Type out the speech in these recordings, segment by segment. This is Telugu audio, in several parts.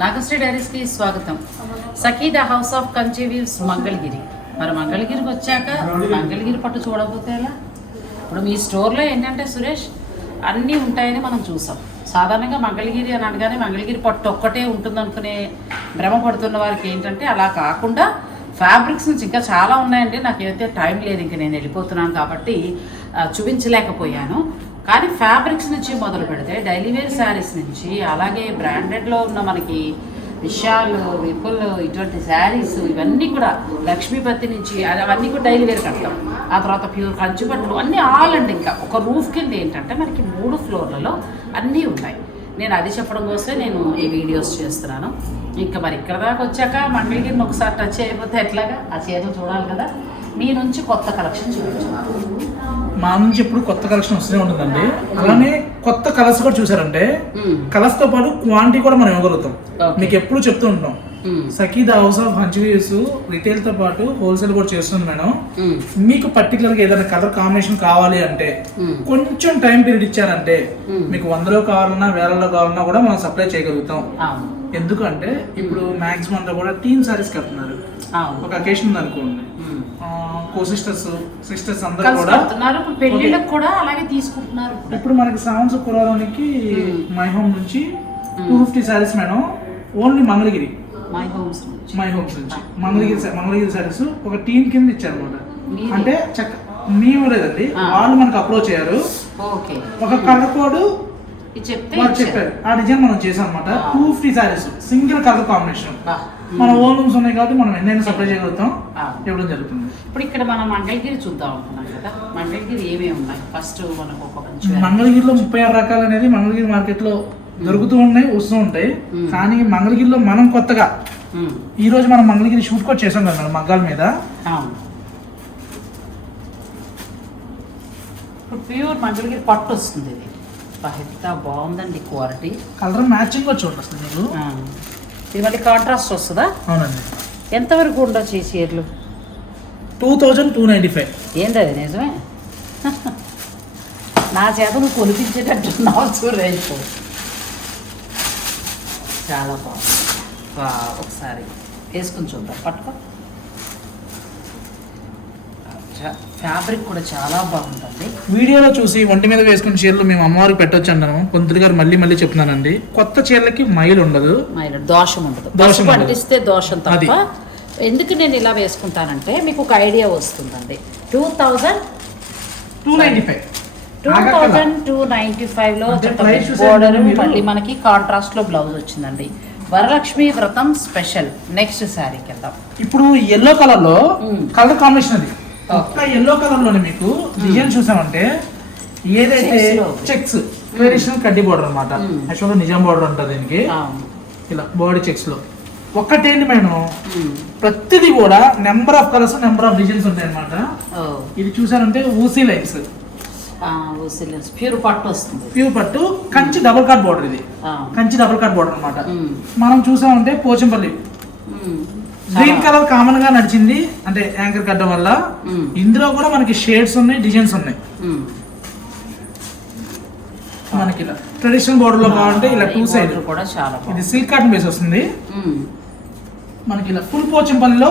నాగశ్రీ డైరీస్కి స్వాగతం. Sakhi the house of Kanchi weaves Mangalagiri. మరి మంగళగిరికి వచ్చాక మంగళగిరి పట్టు చూడకపోతే ఎలా? ఇప్పుడు మీ స్టోర్లో ఏంటంటే సురేష్ అన్నీ ఉంటాయని మనం చూసాం. సాధారణంగా మంగళగిరి అని అనగానే మంగళగిరి పట్టు ఒక్కటే ఉంటుందనుకునే భ్రమ పడుతున్న వారికి ఏంటంటే అలా కాకుండా ఫ్యాబ్రిక్స్ నుంచి ఇంకా చాలా ఉన్నాయండి. నాకైతే టైం లేదు ఇంక నేను వెళ్ళిపోతున్నాను కాబట్టి చూపించలేకపోయాను. కానీ ఫ్యాబ్రిక్స్ నుంచి మొదలు పెడితే డైలీ వేర్ శారీస్ నుంచి అలాగే బ్రాండెడ్లో ఉన్న మనకి విషయాలు విపుల్ ఇటువంటి శారీస్ ఇవన్నీ కూడా లక్ష్మీపతి నుంచి అవన్నీ కూడా డైలీ వేర్ కడతాం. ఆ తర్వాత ప్యూర్ కంచు బట్టలు అన్నీ ఆల్ అండి ఇంకా. ఒక రూఫ్ కింద ఏంటంటే మనకి మూడు ఫ్లోర్లలో అన్నీ ఉన్నాయి. నేను అది చెప్పడం కోసమే నేను ఈ వీడియోస్ చేస్తున్నాను. ఇంకా మరి ఇక్కడ దాకా వచ్చాక మంగళగిరిని ఒకసారి టచ్ అయిపోతే ఎట్లాగా? ఆ చేతులు చూడాలి కదా. మీ నుంచి కొత్త కలెక్షన్ చూపించాను మా నుంచి ఎప్పుడు కొత్త కలెక్షన్ వస్తూనే ఉంటుందండి. అలానే కొత్త కలర్స్ కూడా చూసారంటే కలర్స్తో పాటు క్వాంటిటీ కూడా మనం ఇవ్వగలుగుతాం. మీకు ఎప్పుడు చెప్తూ ఉంటాం. Sakhi the house of Kanchi weaves రిటైల్తో పాటు హోల్సేల్ కూడా చేస్తుంది మేడం. మీకు పర్టికులర్గా ఏదైనా కలర్ కాంబినేషన్ కావాలి అంటే కొంచెం టైం పీరియడ్ ఇచ్చారంటే. మీకు వందలో కావాలన్నా వేలలో కావాలన్నా కూడా మనం సప్లై చేయగలుగుతాం. ఎందుకంటే ఇప్పుడు మాక్సిమం అంతా కూడా టీమ్ సారీస్ కడుతున్నారు ఒక అకేషన్ ఉంది అనుకోండి ఉమ్. కో సిస్టర్స్ సిస్టర్స్ అందరూ కూడా పెళ్ళిళ్ళకి కూడా అలాగే తీసుకుంటున్నారు ఇప్పుడు. మనకి శుక్రవారానికి మ్మ్. మై హోమ్ నుంచి two fifty saris madam only Mangalagiri. My homes నుంచి. మై హోమ్స్ నుంచి. మంగళగిరి సా- మంగళగిరి శారీస్ ఒక టీం కింద ఇచ్చారనమాట మీది? అంటే చక్క మేము లేదండి. ఆ. వాళ్ళు మనకు అప్రోచ్ అయ్యారు ఓకే. ఒక కలర్ కోడ్ ఇచ్చారు. చెప్పారు ఆ డిజైన్ మనం చేసాం అనమాట. Two fifty saris single colour combination. బా. మన ఓన్ రూమ్స్ ఉన్నాయి కాబట్టి మనం ఎన్నైనా సప్లై చేయగలుగుతాం. ఇవ్వడం జరుగుతుంది. ఇప్పుడు ఇక్కడ మనం మంగళగిరి చూద్దాం అనుకున్నాం కదా. మంగళగిరి ఏమేమి ఉన్నాయి? ఫస్ట్ మనకు ఒక మంగళగిరిలో ముప్పై ఆరు రకాలు అనేది మంగళగిరి మార్కెట్లో దొరుకుతూ ఉన్నాయి వస్తూ ఉంటాయి. మ్మ్. కానీ మంగళగిరిలో మనం కొత్తగా ఉమ్, ఈ రోజు మనం మంగళగిరి షూట్ కూడా చేసాం కదా మేడం మగ్గాల మీద. ఇప్పుడు ప్యూర్ మంగళగిరి పట్టు వస్తుంది ఇది. ఎంత బాగుందండి క్వాలిటీ. కలర్ మ్యాచింగ్ అసలు మీరు. ఆ. ఇది మళ్ళీ కాంట్రాస్ట్ వస్తుందా? అవునండి. ఎంతవరకు ఉండొచ్చు ఈ చీరలు? Two thousand two ninety five. ఏంది అది నిజమే? నా చేత నువ్వు కొనిపించేటట్టున్నావు సురేష్ చాలా బాగుంది. ఒకసారి వేసుకుని చూద్దాం. పట్టుకో. అచ్చా, ఫ్యాబ్రిక్ కూడా చాలా బాగుంటుంది వీడియోలో చూసి ఒంటి మీద వేసుకున్న చీరలు మేము అమ్మవారికి పెట్టొచ్చు అన్నాను పంతులు గారు మళ్ళీ మళ్ళీ చెప్తున్నానండి. కొత్త చీరలకి మైలు ఉండదు. మైల దోషం ఉండదు. దోషం. అంటిస్తే దోషం తప్ప. ఎందుకు నేను ఇలా వేసుకుంటానంటే మీకు ఒక ఐడియా వస్తుందండి. Two thousand two ninety five. Two thousand two ninety ఫైవ్లో అంటే చక్కగా price చూసారా బోర్డర్ మీరు? మళ్ళీ మనకి కాంట్రాస్ట్లో బ్లౌజ్ వచ్చిందండి. వరలక్ష్మి వ్రతం స్పెషల్ నెక్స్ట్ శారీకి వెళ్దాం. ఇప్పుడు ఎల్లో కలర్లో మ్మ్. కలర్ కాంబినేషన్ అది. ఒక్క ఎల్లో కలర్లోనే మీకు డిజైన్ చూసామంటే ఏదైతే. చెక్స్ ట్రెడిషనల్ కడ్డీ బోర్డర్ అనమాట. యాక్చువల్గా నిజాం బోర్డర్ ఉంటుంది దీనికి. ఇలా బాడీ చెక్స్లో ఒక్కటేంటి మేడం ఉమ్. ప్రతిదీ కూడా number of colours number of designs ఉంటాయి అనమాట. ఇది చూసారంటే ఊసీ లైన్స్. ప్యూర్ పట్టు వస్తుంది ప్యూర్ పట్టు కంచి డబుల్ కార్డ్ బోర్డర్ ఇది. కంచి డబుల్ కార్డ్ బోర్డర్ అనమాట. మనం చూసామంటే పోచంపల్లి ఉమ్. గ్రీన్ కలర్ కామన్గా నడిచింది అంటే యాంకర్ కట్టడం వల్ల. ఉమ్. ఇందులో కూడా మనకి షేడ్స్ ఉన్నాయి డిజైన్స్ ఉన్నాయి. ఉమ్. మనకి ఇలా ట్రెడిషనల్ బోర్డర్లో కావాలంటే ఇలా టూ సైడ్ border కూడా చాలా ఇది సిల్క్ కాటన్ బేస్ వస్తుంది. మనకి ఇలా full పోచంపల్లిలో.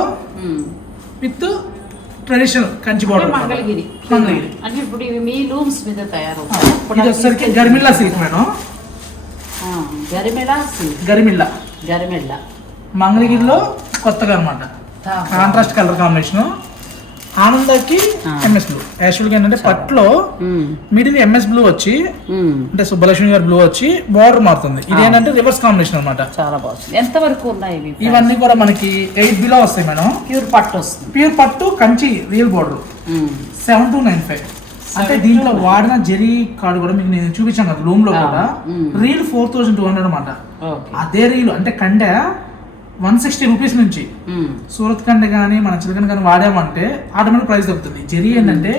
With traditional Kanchi border Mangalagiri. Mangalagiri. అంటే ఇప్పుడు ఇవి మీ లూమ్స్ మీద ఇది వచ్చేసరికి Garimella silk madam. Garimella silk Garimella. Garimella మంగళగిరిలో కొత్తగా అనమాట కాంట్రాస్ట్ కలర్ కాంబినేషన్ ఆనందకి. ఎంఎస్ బ్లూ యాక్చువల్గా ఏంటంటే పట్లో మిడిల్ ఎంఎస్ బ్లూ వచ్చి అంటే సుబ్బలక్ష్మి గారి బ్లూ వచ్చి బార్డర్ మారుతుంది. ఇది. ఏంటంటే రివర్స్ కాంబినేషన్ అనమాట చాలా బాగుంది. ఎంత వరకు ఉన్నాయి ఇవి ఇవన్నీ కూడా మనకి ఎయిట్ బిలో వస్తాయి మేడం. ప్యూర్ పట్టు వస్తుంది. ప్యూర్ పట్టు Kanchi real border. Seven two nine five అంటే దీంట్లో వాడిన జెరీ కార్డు కూడా మీకు నేను చూపించాను కదా రూమ్లో. కూడా. Reel four thousand two hundred అనమాట అదే రీల్ అంటే కండె వన్ సిక్స్టీ రూపీస్ నుంచి ఉమ్. సూరత్ కండ కానీ మన చిలకన్ కానీ వాడామంటే ఆటోమేటిక్ ప్రైస్ తగ్గుతుంది జెరీ ఏంటంటే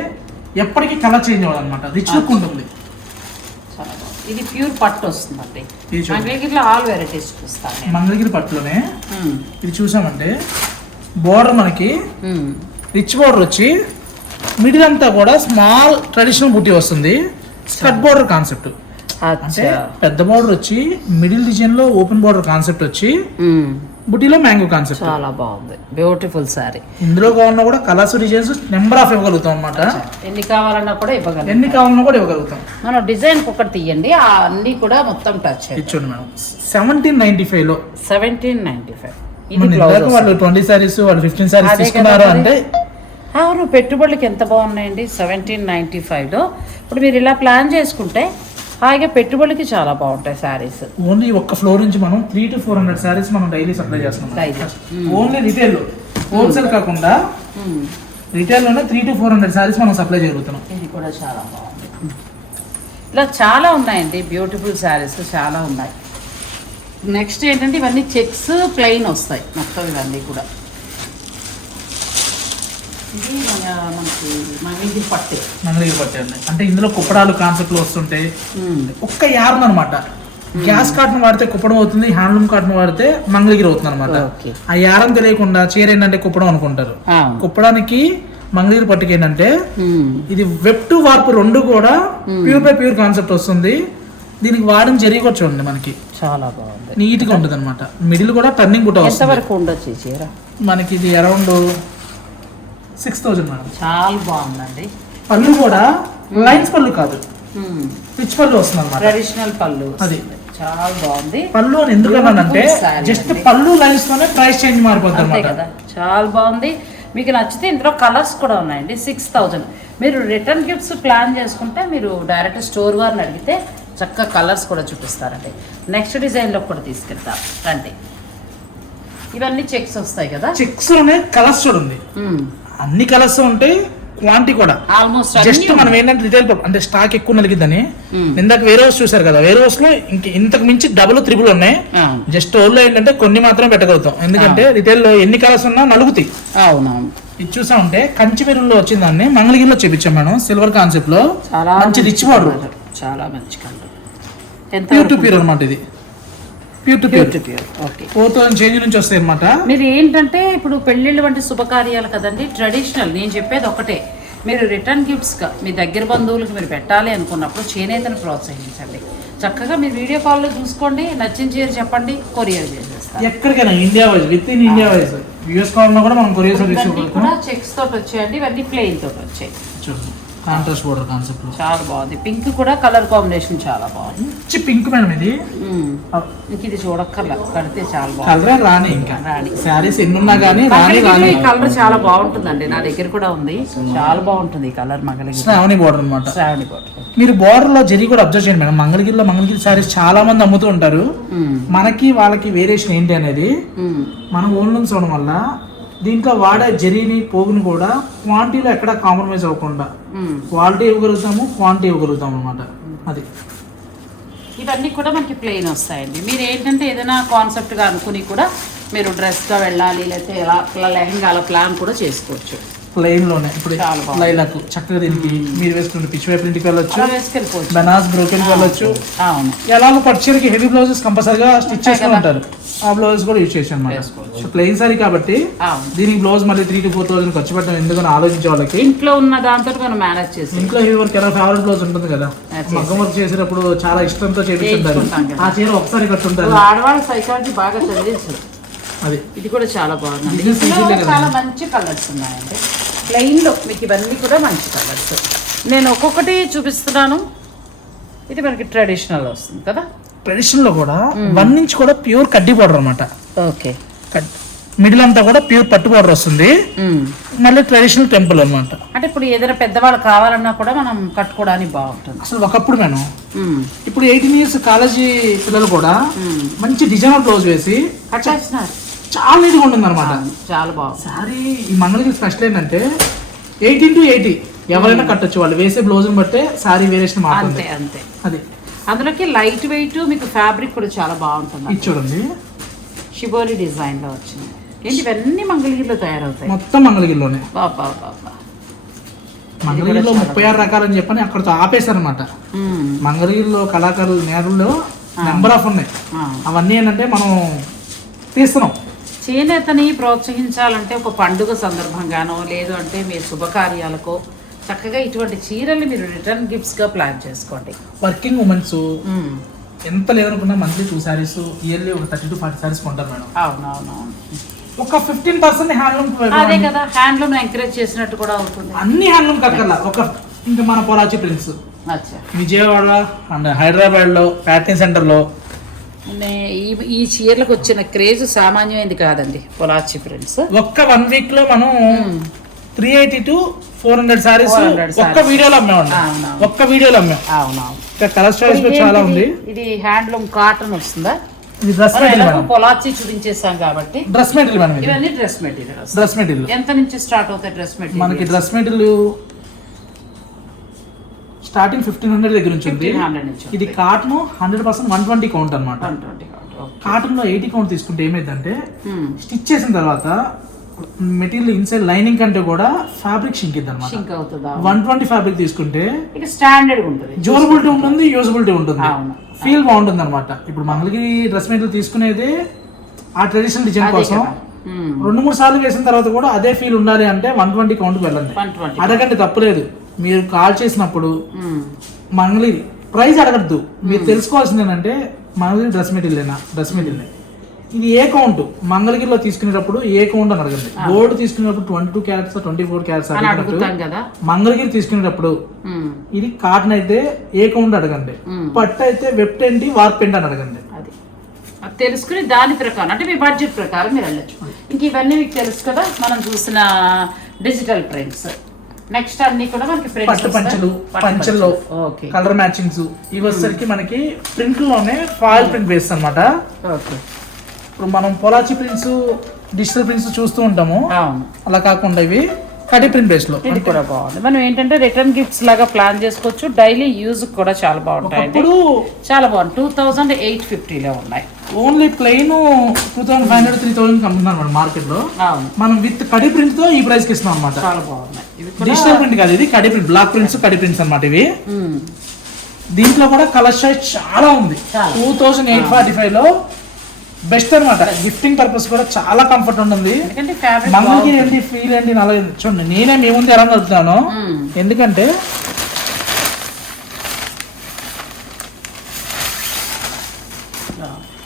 ఎప్పటికీ కలర్ చేంజ్ అవ్వదు అనమాట రిచ్ లుక్ ఉంటుంది. ఇది ప్యూర్ పట్టు వస్తుందండి. మంగళగిరిలో ఆల్ వెరైటీస్ చూస్తాను మంగళగిరి పట్టులోనే ఉమ్. ఇది చూసామంటే బోర్డర్ మనకి. రిచ్ బోర్డర్ వచ్చి మిడిల్ అంతా కూడా స్మాల్ ట్రెడిషనల్ బుట్టి వస్తుంది. స్కట్ బోర్డర్ కాన్సెప్ట్ అంటే పెద్ద బార్డర్ వచ్చి మిడిల్ డిజైన్లో ఓపెన్ బార్డర్ కాన్సెప్ట్ వచ్చి. బుటీలో మ్యాంగో కాన్సెప్ట్ చాలా బాగుంది. బ్యూటిఫుల్ శారీ ఇందులో కావాలన్నా కూడా కలర్స్ డిజైన్స్ నెంబర్ ఆఫ్ ఇవ్వగలుగుతాం అన్నమాట. ఎన్ని కావాలన్నా కూడా ఇవ్వగలం ఎన్ని కావాలన్నా కూడా ఇవ్వగలుగుతాం. మనం డిజైన్ ఒకటి తీయండి ఆ అన్ని కూడా మొత్తం టచ్ ఇచ్చోండి మేడం. సెవెంటీన్ నైన్టీ ఫైవ్లో సెవెంటీన్ నైన్టీ ఫైవ్ వాళ్ళు ట్వంటీ సారీస్ వాళ్ళు ఫిఫ్టీన్ సారీస్ తీసుకున్నారు. అంటే అవును పెట్టుబడులకి ఎంత బాగున్నాయండి? సెవెంటీన్ నైంటీ ఫైవ్లో ఇప్పుడు మీరు ఇలా ప్లాన్ చేసుకుంటే హాయిగా పెట్టుబడికి చాలా బాగుంటాయి శారీస్. ఓన్లీ ఒక్క ఫ్లోర్ నుంచి మనం three to four hundred saris మనం డైలీ సప్లై చేస్తున్నాం. ఓన్లీ రిటైల్ హోల్సేల్ కాకుండా రిటైల్లోనే three to four hundred saris మనం సప్లై చేయగలుగుతున్నాం. ఇది కూడా చాలా బాగుంది. ఇలా చాలా ఉన్నాయండి. బ్యూటిఫుల్ శారీస్ చాలా ఉన్నాయి. నెక్స్ట్ ఏంటంటే ఇవన్నీ చెక్స్ ప్లెయిన్ వస్తాయి. మొత్తం ఇవన్నీ కూడా. ఇది మన మనకి మంగళగిరి పట్టు. మంగళగిరి అంటే ఇందులో కుప్పడాలు కాన్సెప్ట్లు వస్తుంటాయి ఒక్క యార్న్ అనమాట గ్యాస్ కాటన్ వాడితే కుప్పడం అవుతుంది హ్యాండ్లూమ్ కాటన్ వాడితే మంగళగిరి అవుతుంది అనమాట ఆ యారం తెలియకుండా చీర ఏంటంటే కుప్పడం అనుకుంటారు. కుప్పడానికి మంగళగిరి పట్టుకు ఏంటంటే. ఇది వెబ్ టు వార్పు రెండు కూడా ప్యూర్ బై ప్యూర్ కాన్సెప్ట్ వస్తుంది. దీనికి వాడిన జరిగి కూడా చూడండి మనకి. చాలా బాగుంది. నీట్గా ఉంటుంది అనమాట మిడిల్ కూడా టర్నింగ్ బుట్ట ఎంత వస్తుంది మనకి ఇది అరౌండ్ సిక్స్ థౌజండ్ మేడం. చాలా బాగుందండి. పళ్ళు కూడా లైన్స్ పళ్ళు కాదు. పిచ్ పళ్ళు వస్తుంది అనమాట ట్రెడిషనల్ పళ్ళు అది. చాలా బాగుంది. పళ్ళు అని ఎందుకన్నానంటే జస్ట్. పళ్ళు లైన్స్ తోనే ప్రైస్ చేంజ్ మారిపోతుంది అంతే కదా. చాలా బాగుంది. మీకు నచ్చితే ఇందులో కలర్స్ కూడా ఉన్నాయండి. Six thousand. మీరు రిటర్న్ గిఫ్ట్స్ ప్లాన్ చేసుకుంటే మీరు డైరెక్ట్ స్టోర్ వారిని అడిగితే చక్కగా కలర్స్ కూడా చూపిస్తారండి. నెక్స్ట్ డిజైన్లో కూడా తీసుకెళ్తారు రండి. ఇవన్నీ చెక్స్ వస్తాయి కదా. చెక్స్ కలర్స్ చూడండి. అన్ని కలర్స్ ఉంటాయి క్వాంటిటీ కూడా. ఆల్మోస్ట్ జస్ట్ మనం ఏంటంటే రిటైల్ అంటే స్టాక్ ఎక్కువ నలిగిద్దని ఇందాక వేరే హౌస్ చూసారు కదా వేరే హౌస్లో ఇంక ఇంతకు మించి డబుల్ త్రిబుల్ ఉన్నాయి. జస్ట్ ఓన్లో ఏంటంటే కొన్ని మాత్రమే పెట్టగలుగుతాం. ఎందుకంటే రిటైల్లో ఎన్ని కలర్స్ ఉన్నా నలుగుతాయి. అవునవును. ఇది చూసా ఉంటే కంచి మెరూన్లో వచ్చిందాన్ని మంగళగిరిలో చూపించాం మేడం సిల్వర్ కాన్సెప్ట్లో. చాలా మంచి రిచ్ colour. చాలా మంచి ప్యూర్ టు ప్యూర్ అనమాట ఇది. Pure to pure pure okay four thousand change నుంచి వస్తాయి అనమాట మీరు ఏంటంటే ఇప్పుడు పెళ్ళిళ్ళు వంటి శుభకార్యాలు కదండి ట్రెడిషనల్ నేను చెప్పేది ఒకటే. మీరు రిటర్న్ గిఫ్ట్స్గా మీ దగ్గర బంధువులకు మీరు పెట్టాలి అనుకున్నప్పుడు చేనేతను ప్రోత్సహించండి. చక్కగా మీరు వీడియో కాల్లో చూసుకోండి నచ్చిన చీర చెప్పండి కొరియర్ చేసేస్తాను ఎక్కడికైనా India wise with in India wise US కావాలన్నా కూడా మనం కొరియర్ సర్వీస్ కూడా చెక్స్ తోటి వచ్చాయండి ఇవన్నీ ప్లెయిన్ తోటి వచ్చాయి. చూడండి కాంట్రాస్ట్ బోర్డర్ కాన్సెప్ట్లో. చాలా బాగుంది. పింక్ కూడా కలర్ కాంబినేషన్ చాలా బాగుంది. మంచి పింక్ మేడం ఇది. ఇంక ఇది చూడక్కర్లా. కడితే చాలా బాగుంది. కలరే రాని ఇంకా. రాణి శారీస్ ఎన్ని ఉన్నా కానీ రాని రాని. ఈ కలర్ చాలా బాగుంటుందండి. నా దగ్గర కూడా ఉంది. చాలా బాగుంటుంది ఈ కలర్ మంగళగిరి శ్రావణి బోర్డర్ అనమాట శ్రావణి కోట మీరు బోర్డర్లో జరి కూడా అబ్జర్వ్ చేయండి మేడం మంగళగిరిలో మంగళగిరి శారీస్ చాలా మంది అమ్ముతూ ఉంటారు. మనకి వాళ్ళకి వేరియేషన్ ఏంటి అనేది మనం ఓన్లూమ్స్ అవడం వల్ల దీంట్లో వాడే జరీని పోగుని కూడా క్వాంటిటీలో ఎక్కడ కాంప్రమైజ్ అవ్వకుండా. క్వాలిటీ ఇవ్వగలుగుతాము క్వాంటిటీ ఇవ్వగలుగుతాము అనమాట అది. ఇవన్నీ కూడా మనకి ప్లెయిన్ వస్తాయండి. మీరు ఏంటంటే ఏదైనా కాన్సెప్ట్గా అనుకుని కూడా మీరు డ్రెస్గా వెళ్ళాలి లేకపోతే ఎలా ఇలా లెహంగాల ప్లాన్ కూడా చేసుకోవచ్చు. ప్లెయిన్లోనే ఇప్పుడు బాగుంది. లైలకు చక్కగా దీనికి మీరు వేసుకుంటే పిచ్ వైపు ఇంటికి వెళ్ళొచ్చు. బనాస్ బ్రోకెన్ వెళ్ళొచ్చు. ఎలాగో పట్టుచీరకి హెవీ బ్లౌజెస్ కంపల్సరీగా స్టిచ్ చేసుకుని ఉంటారు. ఆ బ్లౌజ్ కూడా యూజ్ చేసి అనమాట ప్లెయిన్ సారీ కాబట్టి దీనికి బ్లౌజ్ మళ్ళీ త్రీ టు ఫోర్ థౌసండ్ ఖర్చు పెట్టడం ఎందుకని ఆలోచించే వాళ్ళకి ఇంట్లో ఉన్న దాంతో మనం మేనేజ్ చేసి ఇంట్లో హెవీ వర్క్ ఎలా ఫేవరెట్ బ్లౌజ్ ఉంటుంది కదా. మగ్గం వర్క్ చేసేటప్పుడు చాలా ఇష్టంతో చేపించుంటారు. ఆ చీర ఒకసారి కట్టుంటారు. ఆడవాళ్ళ సైకాలజీ బాగా చదివేసి అది. ఇది కూడా చాలా కదా. చాలా మంచి కలర్స్ ఉన్నాయండి. ప్లెయిన్లో మీకు ఇవన్నీ కూడా మంచి కలర్స్ నేను ఒక్కొక్కటి చూపిస్తున్నాను. ఇది మనకి ట్రెడిషనల్ వస్తుంది కదా? ట్రెడిషన్లో కూడా వన్ ఇంచ్ కూడా ప్యూర్ కడ్డీ బార్డర్ అనమాట ఓకే. మిడిల్ అంతా కూడా ప్యూర్ పట్టు బార్డర్ వస్తుంది. మళ్ళీ ట్రెడిషనల్ టెంపుల్ అన్నమాట. అంటే ఇప్పుడు ఏదైనా పెద్దవాళ్ళు కావాలన్నా కూడా మనం కట్టుకోవడానికి బాగుంటుంది. అసలు ఒకప్పుడు మ్మ్. ఇప్పుడు ఎయిటీన్ ఇయర్స్ కాలేజీ పిల్లలు కూడా మంచి డిజైనర్ బ్లౌజ్ వేసి కట్టేస్తున్నారు. చాలా నీట్గా ఉంటుంది అనమాట చాలా బాగుంది. సారీ ఈ మంగళగిరి స్పెషల్ ఏంటంటే ఎయిటీన్ టు ఎయిటీ ఎవరైనా కట్టొచ్చు. వాళ్ళు వేసే బ్లౌజ్ని బట్టే సారీ వేరియేషన్ అంతే అంతే. అది. అందులోకి లైట్ వెయిట్ మీకు ఫ్యాబ్రిక్ కూడా చాలా బాగుంటుంది. ఇది చూడండి. షిబోరి డిజైన్లో వచ్చింది. ఏంటి ఇవన్నీ మంగళగిరిలో తయారవుతాయి? మొత్తం మంగళగిరిలోనే. బాబా బాబా. మంగళగిరిలో ముప్పై ఆరు రకాలని చెప్పని అక్కడతో ఆపేశారనమాట మంగళగిరిలో కళాకారుల నేరుల్లో నెంబర్ ఆఫ్ ఉన్నాయి. అవన్నీ ఏంటంటే మనం తీస్తున్నాం. చేనేతని ప్రోత్సహించాలంటే ఒక పండుగ సందర్భంగానో లేదు అంటే మీ శుభకార్యాలకో చక్కగా ఇటువంటి చీరల్ని మీరు రిటర్న్ గిఫ్ట్స్గా ప్లాన్ చేసుకోండి. Working womens. ఎంత లేదనుకున్నా మంత్లీ టూ శారీస్ ఇయర్లీ ఒక థర్టీ టు ఫార్టీ శారీస్ కొంటారు మేడం. అవునవునవును. ఒక ఫిఫ్టీన్ పర్సెంట్ హ్యాండ్లూమ్ అదే కదా హ్యాండ్లూమ్ ఎంకరేజ్ చేసినట్టు కూడా అవుతుంది. అన్ని హ్యాండ్లూమ్ కక్కర్లా. ఒక ఇంకా మన పొలాచి ప్రిన్స్ అచ్చా. విజయవాడ అండ్ హైదరాబాద్లో ప్యాటర్న్ సెంటర్లో నే- ఈ ఈ చీరలకు వచ్చిన క్రేజ్ సామాన్యమైనది కాదండి పొలాచి ప్రింట్స్ ఒక్క వన్ వీక్లో మనం three eighty to four hundred saris 400 ఒక్క. వీడియోలో అమ్మాం అవునవును. ఒక్క వీడియోలో అమ్మాం అవునవును. కలర్ స్టైల్స్ చాలా ఉంది. ఇది హ్యాండ్లూమ్ కాటన్ వస్తుందా? ఇది డ్రెస్ మెటీరియల్ పొలాచి చూపించేసాం కాబట్టి. డ్రెస్ మెటీరియల్ ఇవన్నీ డ్రెస్ మెటీరియల్స్ డ్రెస్ మెటీరియల్ ఎంత నుంచి స్టార్ట్ అవుతాయి డ్రెస్ మనకి material dress material starting fifteen hundred దగ్గర నుంచి ఉంది. ఇది cotton hundred percent one twenty count అనమాట కాటన్లో ఎయిటీ కౌంట్ తీసుకుంటే ఏమైందంటే స్టిచ్ చేసిన తర్వాత మెటీరియల్ ఇన్సైడ్ లైనింగ్ కంటే కూడా ఫ్యాబ్రిక్ అనమాట షింక్ అవుతుందా? వన్ ట్వంటీ ఫ్యాబ్రిక్ తీసుకుంటే స్టాండర్డ్ ఉంటుంది. డ్యూరబిలిటీ ఉంటుంది యూజబిలిటీ ఉంటుంది. ఫీల్ బాగుంటుంది అనమాట ఇప్పుడు మంగళగిరి డ్రెస్ మెటీరియల్ తీసుకునేది ఆ ట్రెడిషనల్ డిజైన్ కోసం. మ్మ్. రెండు మూడు సార్లు వేసిన తర్వాత కూడా అదే ఫీల్ ఉండాలి అంటే వన్ ట్వంటీ కౌంట్కి వెళ్ళండి. 120. అడగండి తప్పులేదు. మీరు కాల్ చేసినప్పుడు. మంగళగిరి ప్రైస్ అడగద్దు. మీరు తెలుసుకోవాల్సింది ఏంటంటే Mangalagiri dress material dress material ఇది ఏ కౌంట్? మంగళగిరిలో తీసుకునేటప్పుడు ఏ కౌంట్ అని అడగండి. గోల్డ్ తీసుకునేటప్పుడు twenty two carats twenty four carats అని అడుగుతాం కదా. మంగళగిరి తీసుకునేటప్పుడు. ఇది కాటన్ అయితే ఏ కౌంట్ అడగండి. పట్టు అయితే వెబ్ ఏంటి వార్ప్ ఏంటి అని అడగండి. తెలుసుకుని దాని ప్రకారం అంటే మీ బడ్జెట్ ప్రకారం మీరు వెళ్ళచ్చు. ఇంక ఇవన్నీ మీకు తెలుసు కదా మనం చూసిన డిజిటల్ ప్రింట్స్ నెక్స్ట్ అన్ని కూడా మనకి పట్టు. పంచలు పంచల్లో కలర్ మ్యాచింగ్స్ ఇవి వచ్చేసరికి మనకి ప్రింట్లోనే ఫాయిల్ ప్రింట్ వేస్ట్ అనమాట ఓకే ఇప్పుడు మనం పొలాచి ప్రింట్స్ డిజిటల్ ప్రింట్స్ చూస్తూ ఉంటాము. అలా కాకుండా ఇవి కటి ప్రింట్ బేస్లో. ఇది కూడా బాగుంది. మనం ఏంటంటే రిటర్న్ గిఫ్ట్స్ లాగా ప్లాన్ చేసుకోవచ్చు. డైలీ యూజ్ కూడా చాలా ఒకప్పుడు చాలా బాగుంది. టూ థౌజండ్ ఎయిట్ ఫిఫ్టీలో ఉన్నాయి. Only plain two thousand five hundred three thousand అమ్ముతున్నారు మేడం మార్కెట్లో. మనం విత్ కడి ప్రింట్తో ఈ ప్రైస్కి ఇస్తున్నాం అనమాట చాలా బాగున్నాయి. డిజిటల్ ప్రింట్ కాదు ఇది కడి ప్రింట్ బ్లాక్ ప్రింట్స్ కడి ప్రింట్స్ అనమాట ఇవి. దీంట్లో కూడా కలర్ షైట్ చాలా ఉంది. టూ థౌసండ్ ఎయిట్ ఫార్టీ ఫైవ్లో బెస్ట్ అనమాట గిఫ్టింగ్ పర్పస్ కూడా చాలా కంఫర్ట్ ఉంటుంది. మంగళకి ఏంటి ఫీల్ ఏంటి అలా చూడండి నేనే మీ ముందు ఎలా నడుపుతున్నాను ఎందుకంటే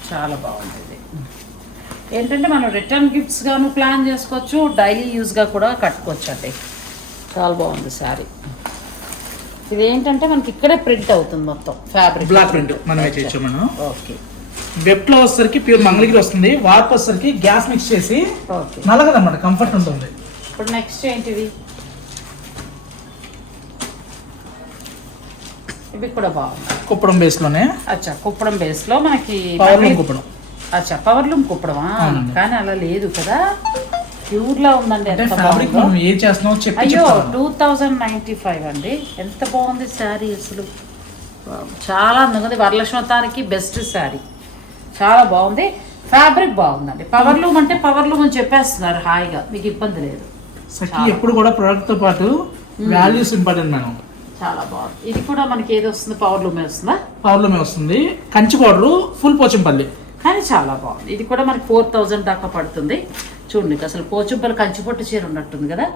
చాలా బాగుంది ఇది ఏంటంటే మనం రిటర్న్ గిఫ్ట్స్ గాను ప్లాన్ చేసుకోవచ్చు డైలీ యూస్గా కూడా కట్టుకోవచ్చు అండి చాలా బాగుంది శారీ ఇది ఏంటంటే మనకి ఇక్కడే ప్రింట్ అవుతుంది మొత్తం ఫ్యాబ్రిక్ బ్లాక్ ప్రింట్ మనం. ఓకే వెబ్లో వచ్చేసరికి ప్యూర్ మంగళగిరి వస్తుంది. వార్ప్ వచ్చేసరికి గ్యాస్ మిక్స్ చేసి నలగదన్నమాట కంఫర్ట్ ఉంటుంది. ఇప్పుడు నెక్స్ట్ ఏంటివి ఇవి కూడా బాగుంది. కుప్పడం బేస్లోనే. అచ్చా కుప్పడం బేస్లో మనకి పవర్ లూమ్ కుప్పడం. అచ్చా పవర్ లూమ్ కుప్పడమా. కానీ అలా లేదు కదా. ప్యూర్ లా ఉందండి ఎంత ఫ్యాబ్రిక్. మనం ఏం చేస్తున్నామో చెప్పి అయ్యో టూ థౌజండ్ నైంటీ ఫైవ్ అండి. ఎంత బాగుంది శారీ అసలు. చాలా అందంగా ఉంది. వరలక్ష్మతానికి బెస్ట్ శారీ. చాలా బాగుంది. ఫ్యాబ్రిక్ బాగుందండి. పవర్ లూమ్ అంటే పవర్ లూమ్ అని చెప్పేస్తున్నారు హాయిగా. మీకు ఇబ్బంది లేదు. సఖి ఎప్పుడు కూడా ప్రొడక్ట్తో పాటు వాల్యూస్ ఇంపార్టెంట్ మేడం చాలా బాగుంది. ఇది కూడా మనకి ఏది వస్తుంది? పవర్ లూమ్ వస్తుందా? పవర్ లూమే వస్తుంది. Kanchi border full Pochampalli. కానీ చాలా బాగుంది. ఇది కూడా మనకి ఫోర్ థౌజండ్ దాకా పడుతుంది. చూడండి అసలు పోచుంపలు కంచిపట్టు చీర ఉన్నట్టుంది కదా.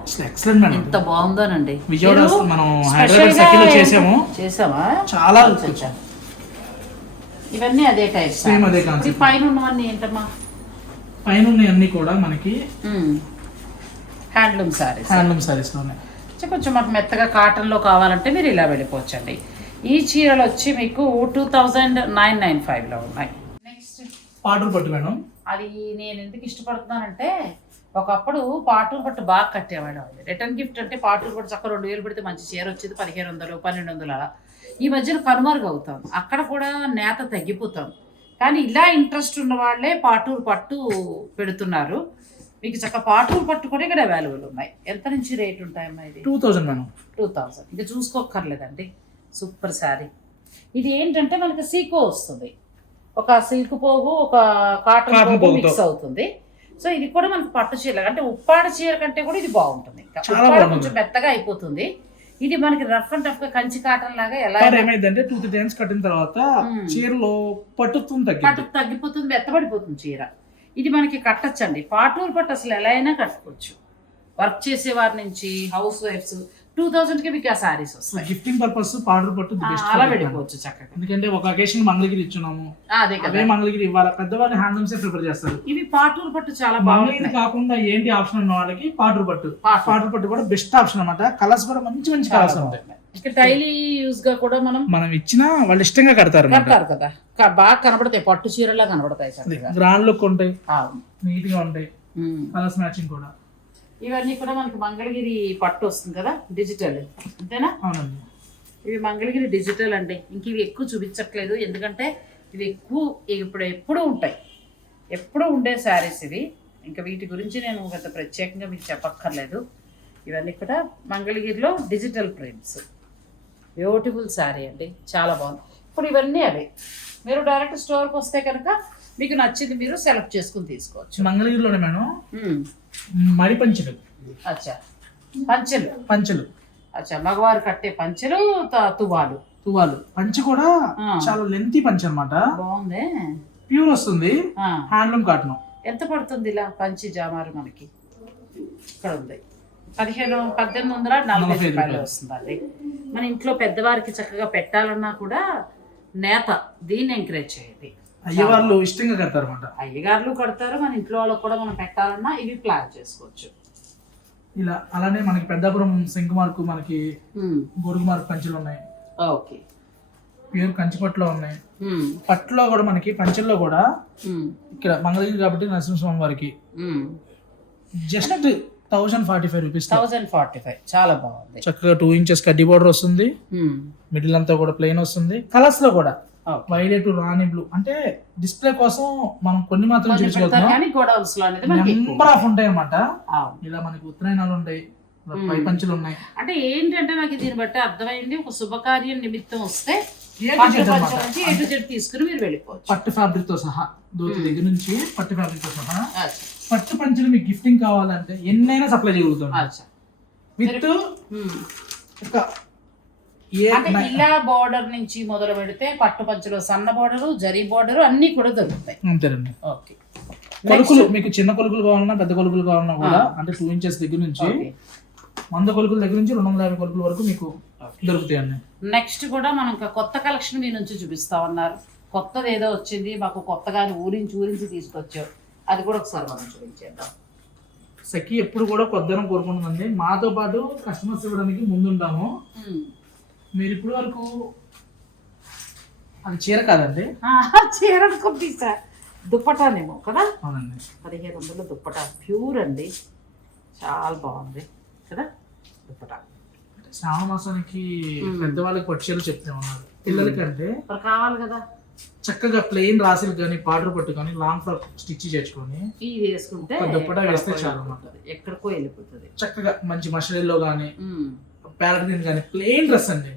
ఎంత బాగుందోనండి. విజయవాడ మనం హైదరాబాద్ చేసాము. చేసామా చాలా. ఇవన్నీ అదే టైప్ Same అదే. ఈ పైన ఉన్నవన్నీ ఏంటమ్మా? పైన అన్ని కూడా మనకి హ్యాండ్లూమ్ సారీస్ హ్యాండ్లూమ్ సారీస్లోనే. కొంచెం మాకు మెత్తగా కాటన్లో కావాలంటే మీరు ఇలా వెళ్ళిపోవచ్చండి. ఈ చీరలు వచ్చి మీకు టూ థౌజండ్ నైన్ నైన్ ఫైవ్లో ఉన్నాయి. నెక్స్ట్ పాటలు పట్టు మేడం. అది నేను ఎందుకు ఇష్టపడుతున్నానంటే ఒకప్పుడు పాటూరు పట్టు బాగా కట్టేవాడు రిటర్న్ గిఫ్ట్ అంటే పాటూరు పట్టు చక్క రెండు వేలు పెడితే మంచి చీర వచ్చేది పదిహేను వందలు పన్నెండు వందలు అలా. ఈ మధ్యన కనుమరుగు అవుతాం. అక్కడ కూడా నేత తగ్గిపోతాం. కానీ ఇలా ఇంట్రెస్ట్ ఉన్న వాళ్ళే పాటూరు పట్టు పెడుతున్నారు. మీకు చక్క పాటూరు పట్టు కూడా ఇక్కడ అవైలబుల్ ఉన్నాయి. ఎంత నుంచి రేట్ ఉంటాయమ్మా ఇది? Two thousand madam. Two thousand. ఇంకా చూసుకోక్కర్లేదండి. సూపర్ శారీ. ఇది ఏంటంటే మనకి సీకో వస్తుంది. ఒక సిల్క్ పోగు ఒక కాటన్ పోగు. మిక్స్ అవుతుంది. సో ఇది కూడా మనకి పట్టు చీర అంటే ఉప్పాడ చీర కంటే కూడా ఇది బాగుంటుంది. ఇంకా. కొంచెం మెత్తగా అయిపోతుంది. ఇది మనకి రఫ్ అండ్ టఫ్గా కంచి కాటన్ లాగా ఎలా ఏమైందంటే టూ త్రీ టైమ్స్ కట్టిన తర్వాత. చీరలో పట్టుతుంది పట్టు తగ్గిపోతుంది మెత్తబడిపోతుంది చీర. ఇది మనకి కట్టచ్చండి. పాటూరు పట్టు అసలు ఎలా అయినా కట్టుకోవచ్చు. వర్క్ చేసే వారి నుంచి హౌస్ వైఫ్స్ టూ థౌజండ్కి మీకు ఆ సారీస్ వస్తాయి. గిఫ్టింగ్ పర్పస్ పౌడర్ పట్టు అలా పెట్టుకోవచ్చు చక్కగా. ఎందుకంటే ఒక అకేషన్ మంగళగిరి ఇచ్చున్నాము. అదే కదా. మంగళగిరి ఇవ్వాలి? పెద్దవాళ్ళు హ్యాండ్లూమ్స్ ప్రిఫర్ చేస్తారు. ఇవి పాటూరు పట్టు చాలా బాగుంటాయి. కాకుండా ఏంటి ఆప్షన్ ఉన్న వాళ్ళకి పాటూరు పట్టు. పాటూరు. పట్టు కూడా బెస్ట్ ఆప్షన్ అన్నమాట. కలర్స్ కూడా మంచి మంచి కలర్స్ ఉంటాయి. డైలీ యూజ్గా కూడా మనం మనం ఇచ్చిన వాళ్ళు ఇష్టంగా కడతారు కడతారు కదా. బాగా కనబడతాయి. పట్టు చీరలా కనబడతాయి గ్రాండ్ లుక్ ఉంటాయి. నీట్గా ఉంటాయి. కలర్స్ మ్యాచింగ్ కూడా. ఇవన్నీ కూడా మనకి మంగళగిరి పట్టు వస్తుంది కదా డిజిటల్ అంతేనా? అవునండి. ఇవి మంగళగిరి డిజిటల్ అండి. ఇంక ఇవి ఎక్కువ చూపించట్లేదు. ఎందుకంటే ఇవి ఎక్కువ ఇప్పుడు ఎప్పుడూ ఉంటాయి. ఎప్పుడూ ఉండే శారీస్ ఇవి. ఇంకా వీటి గురించి నేను గత ప్రత్యేకంగా మీకు చెప్పక్కర్లేదు. ఇవన్నీ కూడా మంగళగిరిలో డిజిటల్ ప్రింట్స్ బ్యూటిఫుల్ శారీ అండి. చాలా బాగుంది. ఇప్పుడు ఇవన్నీ అవే. మీరు డైరెక్ట్ స్టోర్కి వస్తే కనుక మీకు నచ్చింది మీరు సెలెక్ట్ చేసుకుని తీసుకోవచ్చు. మంగళగిరిలోనే మేడం. మడి పంచెలు. అచ్చా. పంచెలు. పంచెలు. అచ్చా. మగవారు కట్టే పంచెలు త- తువ్వాలు తువ్వాలు పంచి కూడా. చాలా లెంతీ పంచి అన్నమాట. బాగుంది. ప్యూర్ వస్తుంది. Handloom cotton. ఎంత పడుతుంది ఇలా పంచి జామారు మనకి? ఇక్కడ ఉంది. పదిహేను పద్దెనిమిది వందల నలభై రూపాయలు రూపాయలు. వస్తుందండి మన ఇంట్లో పెద్దవారికి చక్కగా పెట్టాలన్నా కూడా నేత దీన్ని ఎంకరేజ్ చేయండి అయ్యే వాళ్ళు ఇష్టంగా కడతారు అనమాట అయ్యగారులు కడతారు మన ఇంట్లో వాళ్ళకి కూడా మనం పెట్టాలన్నా ఇవి ప్లాన్ చేసుకోవచ్చు. ఇలా అలానే మనకి పెద్దాపురం శంకు మార్కు మనకి గొడుగు మార్కు పంచెలు ఉన్నాయి. ఓకే. ప్యూర్ కంచి పట్టులో ఉన్నాయి పట్టులో కూడా మనకి పంచెల్లో కూడా ఇక్కడ మంగళగిరి కాబట్టి నరసింహస్వామి వారికి just thousand forty five rupees thousand forty five. చాలా బాగుంది. చక్కగా టూ ఇంచెస్ కడ్డీ బోర్డర్ వస్తుంది. మిడిల్ అంతా కూడా ప్లెయిన్ వస్తుంది. కలర్స్లో కూడా. వైలెట్ రాణి బ్లూ. అంటే డిస్ప్లే కోసం మనం కొన్ని మాత్రం. నెంబర్ ఆఫ్ ఉంటాయి అన్నమాట. ఇలా మనకి ఉత్తరాయణాలు ఉంటాయి ఇలా పై పంచులు ఉన్నాయి. అంటే ఏంటంటే నాకు దీన్ని బట్టి అర్థమైంది ఒక శుభకార్యం నిమిత్తం వస్తే తీసుకుని మీరు వెళ్ళిపోవచ్చు. పట్టు ఫ్యాబ్రిక్తో సహా దోతి దగ్గర నుంచి పట్టు ఫ్యాబ్రిక్తో సహా పట్టు పంచులు మీకు గిఫ్టింగ్ కావాలంటే ఎన్నైనా సప్లై చేయగలుగుతాం. విత్. ఒక అంటే ఇలా బార్డర్ నుంచి మొదలు పెడితే పట్టు పంచలో సన్న బార్డర్ జరీ బార్డర్ అన్ని కూడా దొరుకుతాయి. అంతేనండి. ఓకే కొలుకులు మీకు చిన్న కొలుకులు కావాలన్నా పెద్ద కొలుకులు కావాలన్నా కూడా అంటే టూ ఇంచెస్ దగ్గర నుంచి. వంద కొలుకుల దగ్గర నుంచి రెండు వందల యాభై కొలుకుల వరకు మీకు దొరుకుతాయి అండి నెక్స్ట్ కూడా మనం కొత్త కలెక్షన్ మీ నుంచి చూపిస్తామన్నారు కొత్తది ఏదో వచ్చింది మాకు కొత్తగా ఊరించి ఊరించి తీసుకొచ్చావు అది కూడా ఒకసారి మనం చూపించేద్దాం. సఖి ఎప్పుడు కూడా కొద్దనం కోరుకుంటుందండి. మాతో పాటు కస్టమర్స్ ఇవ్వడానికి ముందుంటాము. ఉమ్. మీరు ఇప్పుడు వరకు అది చీర కాదండి. చీర కొద్దిసా దుప్పటానేమో కదా? అవునండి. పదిహేను వందల దుప్పటా. ప్యూర్ అండి. చాలా బాగుంది కదా? దుప్పటా. అంటే శ్రావణ మాసానికి పెద్దవాళ్ళకి పక్షులు చెప్తే ఉన్నారు. పిల్లలకంటే మరి కావాలి కదా. చక్కగా ప్లెయిన్ రాసులు కానీ పాటర్ పట్టు కానీ లాంగ్ ఫ్రాక్ స్టిచ్ చేసుకొని ఇది వేసుకుంటే దుప్పటా వేస్తే చాలు. ఎక్కడికో వెళ్ళిపోతుంది. చక్కగా మంచి మషరీల్లో కానీ ప్యారడిన్ కానీ ప్లెయిన్ డ్రెస్ అండి.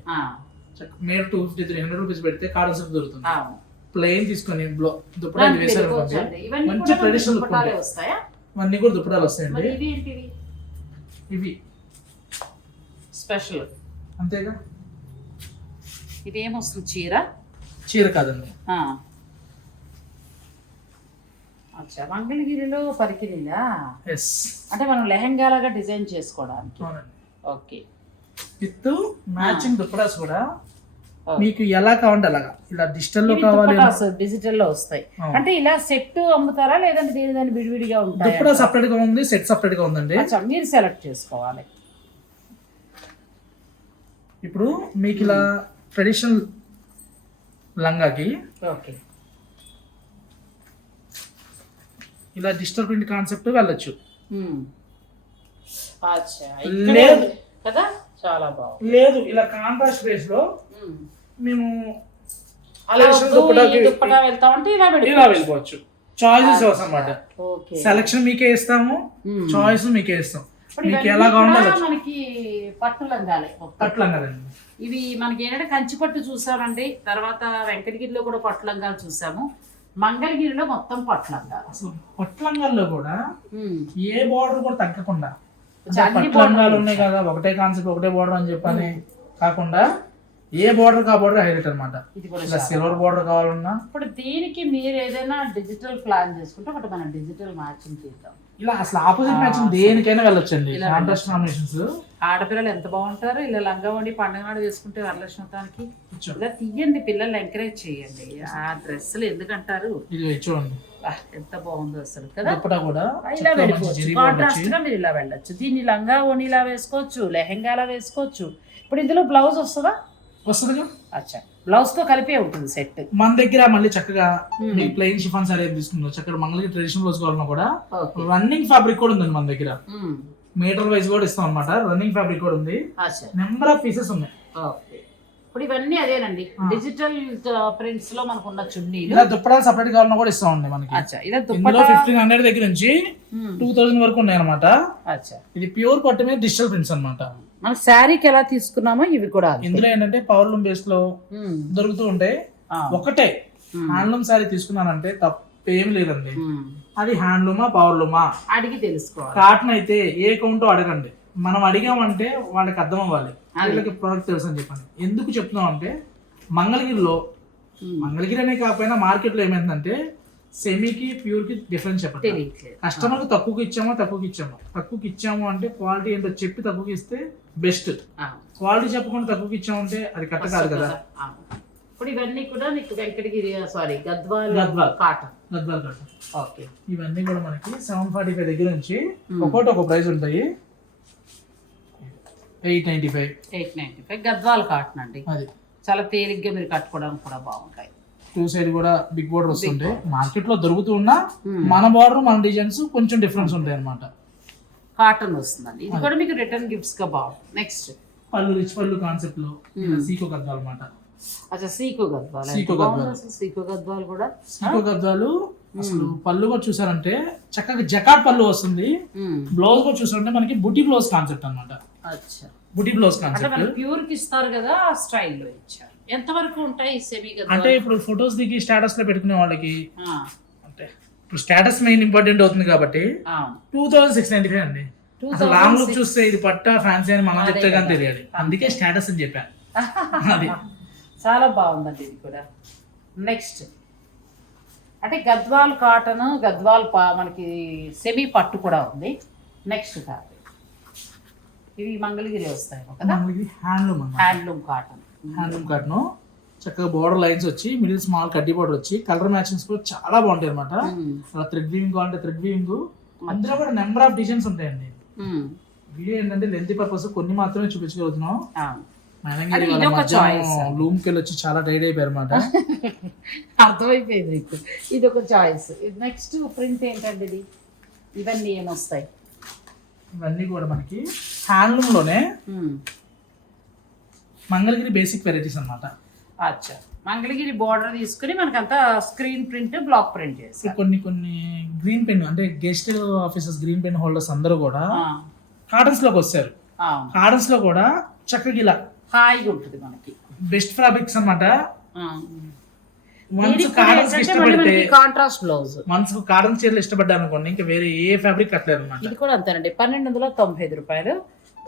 మీరు two fifty three hundred rupees పెడితే కాటన్ సిల్క్ దొరుకుతుంది. ప్లేన్ తీసుకొని బ్లో దుప్పటా వేసారు మంచి ట్రెడిషనల్ లుక్ ఇవన్నీ కూడా దుప్పటాలు వస్తాయండి. ఇవి స్పెషల్. అంతేగా? ఇది ఏమొస్తుంది చీర? చీర కాదండి. అచ్చా మంగళగిరిలో పరికిణీలా ఎస్. అంటే మనం లెహంగాలాగా డిజైన్ చేసుకోవడానికి. ఓకే. విత్ మ్యాచింగ్ దుప్పటాస్ కూడా. మీకు ఎలా కావాలంటే అలాగా? ఇలా డిజిటల్లో కావాలి డిజిటల్లో వస్తాయి. అంటే ఇలా సెట్ అమ్ముతారా? లేదంటే దీని దాన్ని విడివిడిగా ఉంటాయి దుప్పటా సపరేట్గా ఉంది సెట్ సపరేట్గా ఉందండి మీరు సెలెక్ట్ చేసుకోవాలి. ఇప్పుడు మీకు ఇలా ట్రెడిషనల్ లంగాకి ఓకే. ఇలా డిజిటల్ ప్రింట్ కాన్సెప్ట్ వెళ్ళొచ్చు. కదా? చాలా బాగుంది లేదు ఇలా కాంట్రాస్ట్ బేస్లో. మేము దుప్పటా వెళ్తామంటే ఇలా ఇలా వెళ్ళిపోవచ్చు. వెళ్ళిపోవచ్చు చాయిసెస్ అవసరం అన్నమాట సెలక్షన్ మీకే ఇస్తాము. చాయిస్ మీకే ఇస్తాం మీకు ఎలా కూడా అలా మనకి పట్టు లంగాలే. అట్లా కదండి ఇవి మనకి ఏంటంటే కంచి పట్టు చూసామండి తర్వాత వెంకటగిరిలో కూడా పట్టు లంగాలు చూసాము మంగళగిరిలో మొత్తం పట్టు లంగాలు అసలు పట్లంగాల్లో కూడా ఉమ్. ఏ బార్డర్ కూడా తగ్గకుండా పట్లంగాలు ఉన్నాయి కదా ఒకటే కాన్సెప్ట్ ఒకటే బార్డర్ అని చెప్పని కాకుండా ఏ బార్డర్ కా బార్డర్ హైలైట్ అనమాట ఇలా సిల్వర్ బార్డర్ కావాలన్నా ఇప్పుడు దీనికి మీరు ఏదైనా డిజిటల్ ప్లాన్ చేసుకుంటే ఒకటి మనం డిజిటల్ మ్యాచింగ్ చేద్దాం. ఇలా అసలు ఆపోజిట్ మ్యాచింగ్ దేనికైనా వెళ్ళొచ్చండి. కాంట్రాస్ట్ కాంబినేషన్స్ ఆడపిల్లలు ఎంత బాగుంటారు? ఇలా లంగా వండి పండుగ నాడు వేసుకుంటే వరలక్ష్మతానికి. ఇలా తీయండి పిల్లల్ని ఎంకరేజ్ చేయండి. ఆ డ్రెస్సులు ఎందుకంటారు? ఇది చూడండి. ఎంత బాగుందో అసలు కదా? కూడా ఇలా వెళ్ళిపోవచ్చు కాంట్రాస్ట్గా మీరు ఇలా వెళ్ళొచ్చు. దీన్ని లంగా ఓణిలా వేసుకోవచ్చు లెహెంగాలా వేసుకోవచ్చు. ఇప్పుడు ఇందులో బ్లౌజ్ వస్తుందా? వస్తుందిగా? అచ్చా. బ్లౌజ్తో కలిపే ఉంటుంది సెట్. మన దగ్గర మళ్ళీ చక్కగా. మీకు ప్లెయిన్ షిఫాన్ సారీ తీసుకున్నారు చక్కగా మంగళగిరి ట్రెడిషనల్ బ్లౌజ్ కావాలన్నా కూడా రన్నింగ్ ఫ్యాబ్రిక్ కూడా ఉందండి మన దగ్గర. మీటర్ వైజ్ కూడా ఇస్తాం అనమాట రన్నింగ్ ఫ్యాబ్రిక్ కూడా ఉంది. నెంబర్ ఆఫ్ పీసెస్ ఉన్నాయి. ఇప్పుడు ఇవన్నీ అదేనండి. డిజిటల్ ప్రింట్స్లో మనకు ఉన్న చున్నీలు. ఇలా దుప్పటాలు సపరేట్ కావాలన్నా కూడా మనకి. అచ్చా ఇదే ఇందులో దుప్పటా ఫిఫ్టీన్ హండ్రెడ్ దగ్గర నుంచి టూ థౌసండ్ వరకు ఉన్నాయి అనమాట అచ్చా. ఇది ప్యూర్ పట్టు మీద డిజిటల్ ప్రింట్స్ అన్నమాట. మన శారీకి ఎలా తీసుకున్నామో ఇవి కూడా. ఇందులో ఏంటంటే పవర్ లూమ్ బేస్లో ఉమ్, దొరుకుతూ ఉంటాయి ఒకటే హ్యాండ్లూమ్ సారీ తీసుకున్నానంటే తప్పేం లేదండి. అది హ్యాండ్లూమా పవర్ లూమా అడిగి తెలుసుకోవాలి. కాటన్ అయితే ఏ కౌంటో అడగండి. మనం అడిగామంటే వాళ్ళకి అర్థం అవ్వాలి. వీళ్ళకి ప్రోడక్ట్ తెలుసు అని చెప్పండి. ఎందుకు చెప్తున్నాం అంటే మంగళగిరిలో ఉమ్, మంగళగిరి అనే కాకపోయినా మార్కెట్లో ఏమైందంటే సెమీకి ప్యూర్కి డిఫరెన్స్ చెప్పండి కస్టమర్కి తక్కువకి ఇచ్చామో తక్కువకి ఇచ్చామో? తక్కువకి ఇచ్చాము అంటే క్వాలిటీ ఏంటో చెప్పి తక్కువకి ఇస్తే బెస్ట్ క్వాలిటీ చెప్పకుండా తక్కువకి ఇచ్చామంటే అది కరెక్ట్ కాదు కదా. ఇప్పుడు ఇవన్నీ కూడా నీకు Venkatagiri sari Gadwal Gadwal. Cotton. Gadwal cotton. Okay. ఇవన్నీ కూడా మనకి సెవెన్ ఫార్టీ ఫైవ్ దగ్గర నుంచి Hmm. ఒక్కొక్కటి ఒక ప్రైస్ ఉంటాయి. Eight ninety five. Eight ninety five. Gadwal cotton అండి అది. చాలా తేలిగ్గా మీరు కట్టుకోవడానికి కూడా బాగుంటాయి. టూ సైడ్ కూడా బిగ్ బోర్డర్ వస్తుంటే మార్కెట్లో దొరుకుతూ ఉన్నా. మన బార్డర్ మన డిజైన్స్ కొంచెం డిఫరెన్స్ ఉంటాయి అనమాట కాటన్ వస్తుందండి. ఇది కూడా మీకు రిటర్న్ గిఫ్ట్స్గా బాగుంటుంది. నెక్స్ట్ పళ్ళు రిచ్ పళ్ళు కాన్సెప్ట్లో. సీకో గద్వాలు అనమాట అచ్చా సీకో గద్వాల్ సీకో గద్వాల్. సీకో గద్వాల్ కూడా? సీకో గద్వాలు అసలు పళ్ళు కూడా చూసారంటే చక్కగా జకాట్ పళ్ళు వస్తుంది. బ్లౌజ్ కూడా చూసారంటే మనకి బుటీ బ్లౌజ్ కాన్సెప్ట్ అన్నమాట. అచ్చా. బుటీ బ్లౌజ్ కాన్సెప్ట్. ప్యూర్కి ఇస్తారు కదా ఆ స్టైల్లో ఇచ్చారు. ఎంత వరకు ఉంటాయి సెమీ అంటే ఇప్పుడు ఫొటోస్ దిగి స్టేటస్లో పెట్టుకునే వాళ్ళకి అంటే ఇప్పుడు స్టేటస్ మెయిన్ ఇంపార్టెంట్ అవుతుంది కాబట్టి two thousand six ninety five అండి. అసలు లాంగ్ లుక్ చూస్తే ఇది పట్ట ఫ్యాన్సీ అని మనం చెప్తే కానీ. తెలియాలి అందుకే స్టేటస్ అని చెప్పాను. అది. చాలా బాగుందండి ఇది కూడా. నెక్స్ట్ అంటే గద్వాల్ కాటన్ గద్వాల్ పా మనకి సెమీ పట్టు కూడా ఉంది. నెక్స్ట్ కాదు ఇవి మంగళగిరి వస్తాయి కదా? Handloom handloom cotton. హ్యాండ్లూమ్ కట్ను. చక్కగా బోర్డర్ లైన్స్ వచ్చి మిడిల్ స్మాల్ కడ్డీ బోర్డర్ వచ్చి కలర్ మ్యాచింగ్స్ కూడా చాలా బాగుంటాయి అనమాట అలా థ్రెడ్ వీవింగ్ కావాలంటే థ్రెడ్ వీవింగ్ అందులో కూడా నెంబర్ ఆఫ్ డిజైన్స్ ఉంటాయండి. వీడియో ఏంటంటే లెంత్ పర్పస్ కొన్ని మాత్రమే చూపించగలుగుతున్నాం. మేడం అది ఇదొక choice. రూమ్కి వెళ్ళి వచ్చి చాలా టైడ్ అయిపోయారు అనమాట అర్థమైపోయింది ఇది ఒక చాయిస్ నెక్స్ట్ ప్రింట్ ఏంటండి ఇది? ఇవన్నీ ఏమొస్తాయి? ఇవన్నీ కూడా మనకి హ్యాండ్లూమ్లోనే మంగళగిరి బేసిక్ వెరైటీస్ అన్నమాట. అచ్చా. మంగళగిరి బోర్డర్ తీసుకుని మనకంతా స్క్రీన్ ప్రింట్ బ్లాక్ ప్రింట్ చేసి కొన్ని కొన్ని గ్రీన్ పెన్ అంటే guest officers green pen holders అందరూ కూడా కాటన్స్లోకి వస్తారు. కాటన్స్లో కూడా చక్కగా ఇలా హాయిగా ఉంటుంది మనకి. బెస్ట్ ఫ్యాబ్రిక్స్ అన్నమాట. కాటన్స్ ఇష్టపడితే కాంట్రాస్ట్ బ్లౌజ్ వన్స్ కాటన్ చీరలు ఇష్టపడ్డా అనుకోండి ఇంకా వేరే ఏ ఫ్యాబ్రిక్ కట్టలేదు అనమాట ఇది కూడా అంతేనండి. పన్నెండు వందల తొంభై ఐదు రూపాయలు.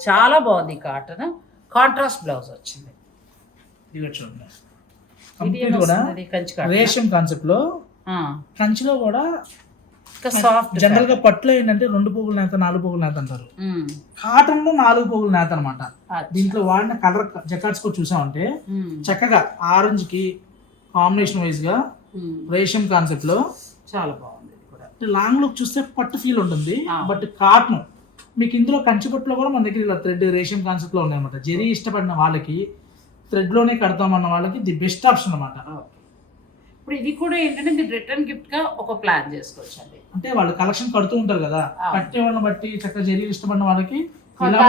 చాలా బాగుంది కాటన్ కాంట్రాస్ట్ బ్లౌజ్ వచ్చింది. ఇది చూడండి కంప్లీట్ కూడా రేషం కాన్సెప్ట్లో కంచిలో కూడా సాఫ్ట్ జనరల్గా పట్టులో ఏంటంటే రెండు పోగులు నేత నాలుగు పోగులు నేత అంటారు. కాటన్లో నాలుగు పోగులు నేత అనమాట దీంట్లో వాడిన కలర్ జకాట్స్ కూడా చూసామంటే చక్కగా ఆరెంజ్కి కాంబినేషన్ వైజ్గా రేషం కాన్సెప్ట్లో చాలా బాగుంది కూడా. లాంగ్ లుక్ చూస్తే పట్టు ఫీల్ ఉంటుంది. బట్ కాటన్ మీకు ఇందులో కంచి పట్టులో కూడా మన దగ్గర ఇలా థ్రెడ్ రేషం కాన్సెప్ట్లో ఉన్నాయన్నమాట. జరీ ఇష్టపడిన వాళ్ళకి థ్రెడ్లోనే కడతామన్న వాళ్ళకి ది బెస్ట్ ఆప్షన్ Okay. ఇప్పుడు ఇది కూడా ఏంటంటే మీరు రిటర్న్ గిఫ్ట్గా ఒక ప్లాన్ చేసుకోవచ్చు అండి అంటే వాళ్ళు కలెక్షన్ కడుతూ ఉంటారు కదా. కట్టే వాళ్ళని బట్టి చక్కగా జరీ ఇష్టపడిన వాళ్ళకి ఇలా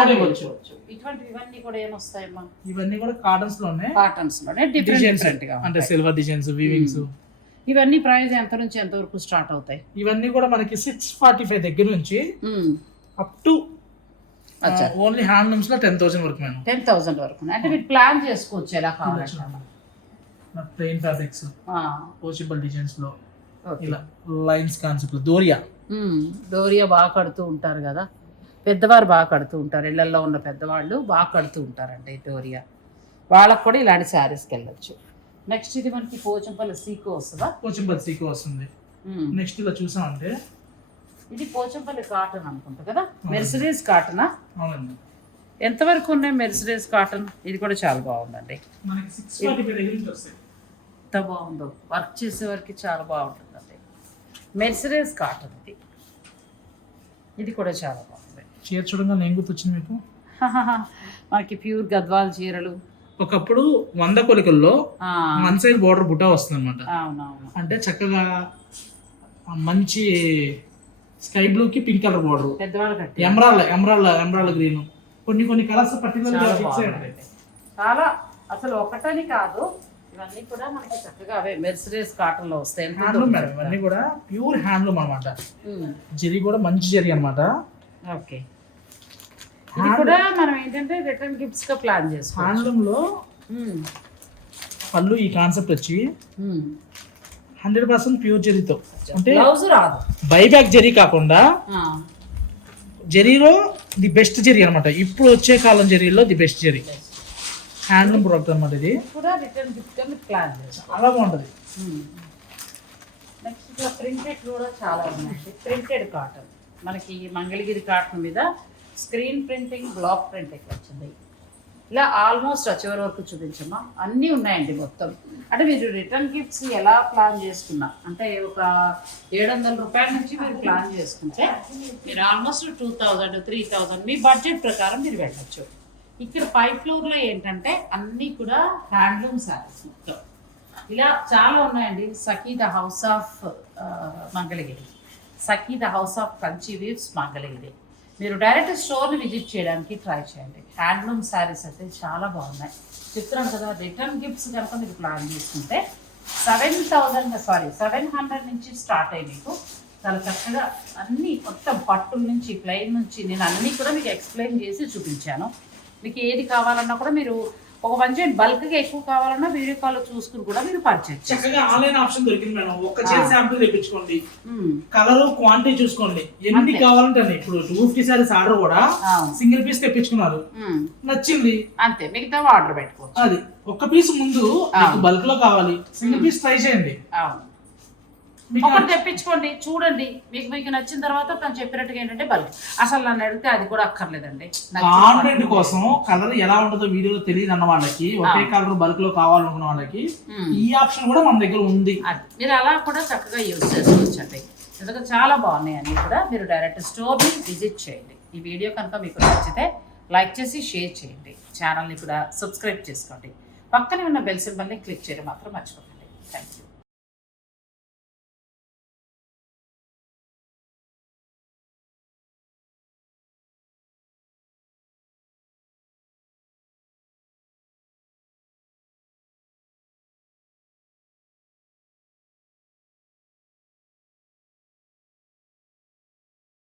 కూడా ఏమొస్తాయమ్మా ఇవన్నీ కూడా కాటన్స్లోనే కాటన్స్లోనే డిఫరెంట్ అంటే. సిల్వర్ డిజైన్స్ వీవింగ్స్ ఇవన్నీ ప్రైస్ ఎంత నుంచి ఎంత వరకు స్టార్ట్ అవుతాయి? ఇవన్నీ కూడా మనకి సిక్స్ ఫార్టీ ఫైవ్ దగ్గర నుంచి అప్ టు అచ్చా. ఓన్లీ హ్యాండ్లూమ్స్లో టెన్ థౌసండ్ వరకు మేము టెన్ థౌసండ్ వరకు. అంటే మీరు ప్లాన్ చేసుకోవచ్చు ఎలా కావాలంటే. ప్లెయిన్ ఫ్యాబ్రిక్స్ పోసిబుల్ డిజైన్స్లో. ఇలా లైన్స్ కాన్సెప్ట్ దోరియా. డోరియా బాగా కడుతూ ఉంటారు కదా. పెద్దవారు బాగా కడుతూ ఉంటారు. ఇళ్ళలో ఉన్న పెద్దవాళ్ళు బాగా కడుతూ ఉంటారండి డోరియా వాళ్ళకు కూడా ఇలాంటి శారీస్కి వెళ్ళొచ్చు. నెక్స్ట్ ఇది మనకి పోచంపల్లి సీకో వస్తుందా? పోచంపల్లి సీకో వస్తుంది. నెక్స్ట్ ఇలా చూసామంటే ఇది పోచంపల్లి కాటన్ అనుకుంటా కదా? మెర్సిడీస్ కాటనా అవునండి. ఎంతవరకు ఉన్నాయి మెర్సిడెస్ కాటన్ ఇది కూడా చాలా బాగుందండి. మనకి సిక్స్ ఫార్టీ దగ్గర నుంచి వస్తాయి. ఎంత బాగుందో. వర్క్ చేసే వరకు చాలా బాగుంటుందండి. మెర్సిడెస్ కాటన్ ఇది ఇది కూడా చాలా బాగుంది. చీర చూడంగా నేను గుర్తొచ్చింది మీకు? మనకి ప్యూర్ గద్వాల్ చీరలు. ఒకప్పుడు వంద కొలికల్లో వన్ సైడ్ బార్డర్ బుట్ట వస్తుంది అనమాట అంటే చక్కగా మంచి స్కై బ్లూకి pink colour border emerald emerald emerald green కొన్ని కొన్ని కలర్స్ పర్టికులర్. చాలా అసలు ఒకటని కాదు ఇవన్నీ కూడా మనకి చక్కగా అవే మెర్సిడెస్ కాటన్లో వస్తాయి. హ్యాండ్లూమ్ మేడం ఇవన్నీ కూడా ప్యూర్ హ్యాండ్లూమ్ అనమాట జరీ కూడా మంచి జరీ అనమాట ఓకే. ఇది కూడా మనం ఏంటంటే రిటర్న్ గిఫ్ట్స్గా ప్లాన్ చేసుకోవాలి హ్యాండ్లూమ్లో పళ్ళు ఈ కాన్సెప్ట్ వచ్చి హండ్రెడ్ పర్సెంట్ ప్యూర్ జరీతో అంటే బ్లౌజ్ రాదు. బైబ్యాక్ జరీ కాకుండా జరీలో ది బెస్ట్ జరీ అనమాట ఇప్పుడు వచ్చే కాలం జరీలో the best zari. Handloom product అనమాట ఇది. కూడా రిటర్న్ గిఫ్ట్ చేసుకోవాలి చాలా బాగుంటుంది. నెక్స్ట్ ఇట్లా ప్రింటెడ్ కూడా చాలా ఉన్నాయండి. ప్రింటెడ్ కాటన్ మనకి మంగళగిరి కాటన్ మీద స్క్రీన్ ప్రింటింగ్ బ్లాక్ ప్రింటింగ్ వచ్చింది. ఇలా ఆల్మోస్ట్ చివరి వరకు చూపించమ్మా. అన్నీ ఉన్నాయండి మొత్తం. అంటే మీరు రిటర్న్ గిఫ్ట్స్ ఎలా ప్లాన్ చేసుకున్నా? అంటే ఒక ఏడు వందల రూపాయల నుంచి మీరు ప్లాన్ చేసుకుంటే మీరు almost two thousand three thousand మీ బడ్జెట్ ప్రకారం మీరు వెళ్ళచ్చు. ఇక్కడ పై ఫ్లోర్లో ఏంటంటే అన్నీ కూడా హ్యాండ్లూమ్ శారీస్ మొత్తం. ఇలా చాలా ఉన్నాయండి. Sakhi the house of Mangalagiri Sakhi the house of Kanchi weaves Mangalagiri మీరు డైరెక్ట్ స్టోర్ని విజిట్ చేయడానికి ట్రై చేయండి. హ్యాండ్లూమ్ శారీస్ అయితే చాలా బాగున్నాయి. చెప్తున్నాం కదా రిటర్న్ గిఫ్ట్స్ కనుక మీరు ప్లాన్ చేసుకుంటే seven thousand sorry seven hundred నుంచి స్టార్ట్ అయ్యి మీకు. చాలా చక్కగా అన్నీ మొత్తం పట్టు నుంచి ప్లెయిన్ నుంచి నేను అన్నీ కూడా మీకు ఎక్స్ప్లెయిన్ చేసి చూపించాను. మీకు ఏది కావాలన్నా కూడా మీరు ఒక మంచి బల్క్గా ఎక్కువ కావాలన్నా వీడియో కాల్ చూసుకుని కూడా మీరు పర్చేజ్ చక్కగా ఆన్లైన్ ఆప్షన్ దొరికింది మేడం. ఒక్క చీర శాంపుల్ తెప్పించుకోండి. కలర్ క్వాంటిటీ చూసుకోండి. ఎన్ని. కావాలంటే. ఇప్పుడు టూ ఫిఫ్టీ సారీస్ ఆర్డర్ కూడా సింగిల్ పీస్ తెప్పించుకున్నారు. నచ్చింది. అంతే. మిగతా ఆర్డర్ పెట్టుకోవచ్చు. అది. ఒక్క పీస్ ముందు బల్క్లో కావాలి. సింగిల్ పీస్ ట్రై చేయండి. అవును. ఒకటి తెప్పించుకోండి చూడండి. మీకు మీకు నచ్చిన తర్వాత తను చెప్పినట్టుగా ఏంటంటే బల్క్. అసలు నన్ను అడిగితే అది కూడా అక్కర్లేదండి. పట్టు. కోసం కలర్ ఎలా ఉంటుందో వీడియోలో తెలియదు అన్న వాళ్ళకి ఒకే కలర్ బల్క్లో కావాలనుకున్న వాళ్ళకి Hmm. ఈ ఆప్షన్ కూడా మన దగ్గర ఉంది. మీరు అలా కూడా చక్కగా యూజ్ చేసుకోవచ్చండి. ఎందుకంటే చాలా బాగున్నాయి అన్నీ కూడా. మీరు డైరెక్ట్ స్టోర్ని విజిట్ చేయండి. ఈ వీడియో కనుక మీకు నచ్చితే లైక్ చేసి షేర్ చేయండి. ఛానల్ని కూడా సబ్స్క్రైబ్ చేసుకోండి. పక్కనే ఉన్న బెల్ సింబల్ని క్లిక్ చేయడం మాత్రం మర్చిపోకండి. Thank you